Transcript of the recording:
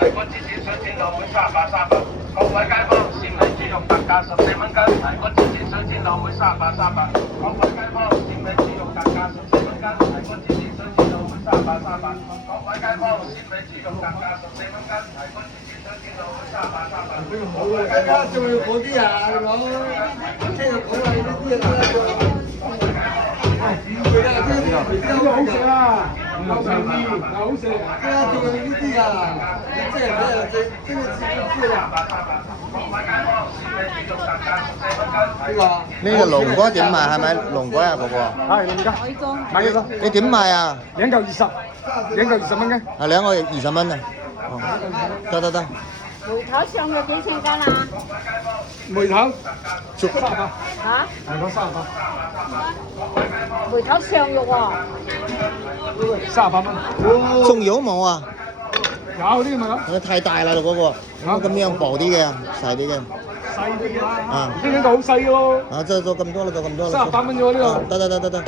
排骨芝士水煎滷梅38，各位街坊鮮味豬肉特價14蚊斤，排骨芝士水煎滷梅38，各位街坊鮮味豬肉特價14蚊斤，排骨芝士水煎滷梅38，各位街坊鮮味豬肉特價14蚊斤，排骨芝士水煎滷梅38。大家仲要嗰啲啊，我聽佢講話呢啲啊。好食啊！好食啲，好食。係啊，仲有呢啲啊，即係真係知啦。呢個龍哥點賣？係咪龍哥啊，哥哥？係龍哥，買幾個？你點賣啊？兩嚿20，兩嚿20蚊嘅。係兩個20蚊啊！哦，得。梅頭上嘅幾錢斤啊？梅頭熟嚇？梅頭38，梅頭上肉喎。 38蚊。送油冇啊？有呢個咪咯，太大啦，嗰個咁樣薄啲嘅，細啲嘅。細啲啦。啊，呢個好細嘅咯。啊，就咁多啦，就咁多啦。38蚊啫喎呢個。得。